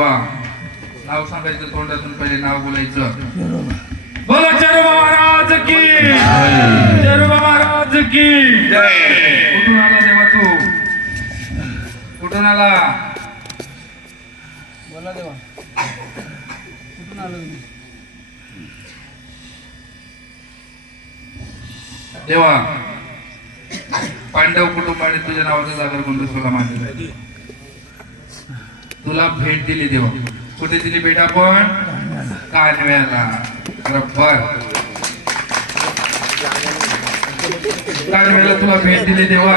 टाकायचं तोंडातून पहिले नाव बोलायचं. बोला चरुबा महाराज की चरुबा महाराज की कुठून आला देवा तू? कुठून आला? बोला देवा. कुठून आलो देवा पांडव कुटुंबाने तुझ्या नावाचा जागर बंधुसोला मानलेला आहे तुला भेट दिली देवा. कुठे दिली भेट आपण? कानव्याला. रब्बर. कानव्याला तुला भेट दिली देवा.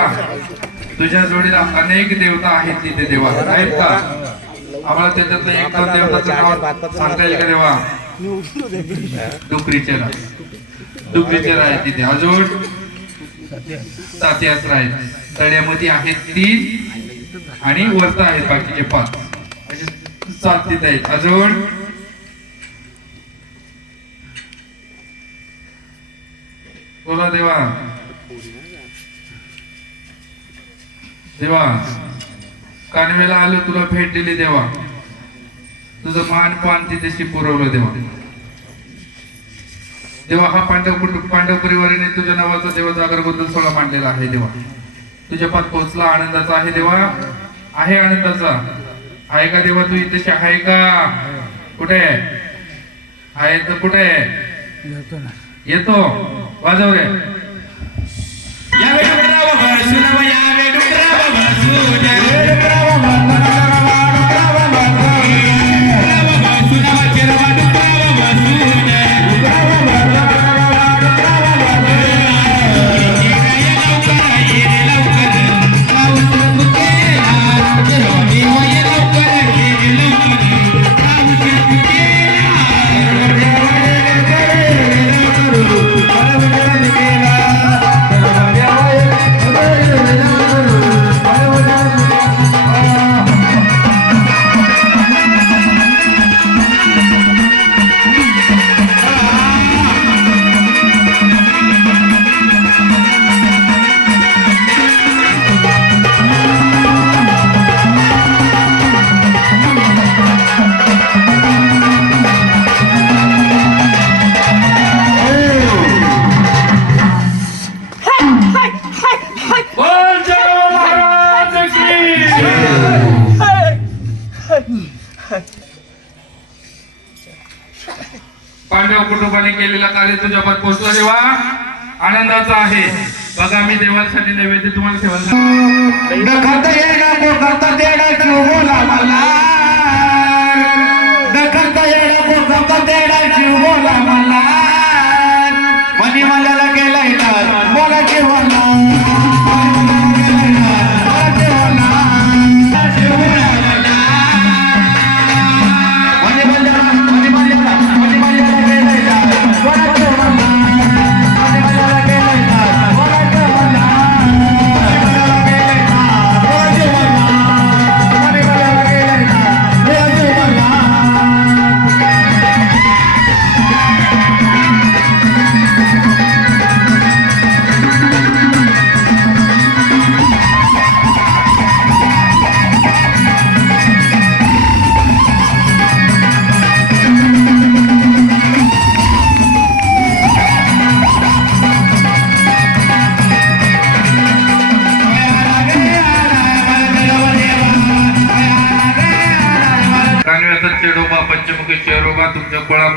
तुझ्या जोडीला अनेक देवता आहेत तिथे देवा. आहेत का? आम्हाला त्याच्यातलं एक दोन देवताचं नाव सांगता येईल का देवा? डुकरीचे डुकरीचे आहे तिथे. अजून? तात्याच आहेत तळ्यामध्ये आहेत तीन आणि वरता आहेत बाकीचे पाच. चालतीत आहेत अजून? बोला देवा. देवा कानवेला आलो तुला भेट दिली देवा. तुझं मान पान तिथेशी पुरवलं देवा. देवा हा पांडव कुटुंब पांडव परिवाराने तुझ्या नावाचा देवा जागरबद्दल सोळा मांडलेला आहे देवा. तुझ्या पात पोहोचला आनंदाचा आहे देवा. आहे आनंदाचा. आहे का देवा तू इथे आहे का? कुठे आहे? तर कुठे येतो. वाजव रे. पांडव कुटुंबाने केलेला कार्य तुझ्या पद पोहोचला देवा आनंदाचा आहे. बघा मी देवासाठी नैवेद्य तुम्हाला ठेवायला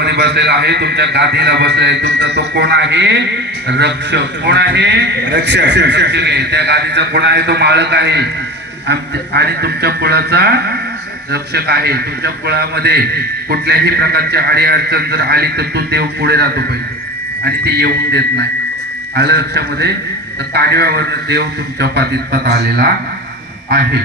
कुळामध्ये बसलेला आहे? तुमच्या गादीला बसलेला तुमचा तो कोण आहे? रक्षक. कोण आहे? रक्षक. त्या गादीचा कोण आहे? तो मालक आहे. आणि तुमच्या कुळाचा रक्षक आहे. तुमच्या कुळामध्ये कुठल्याही प्रकारची अडी अडचण जर आली तर तो देव पुढे राहतो पहिले. आणि ते येऊन देत नाही. आलं लक्षामध्ये? तर कानव्यावर देव तुमच्या पातीत आलेला आहे.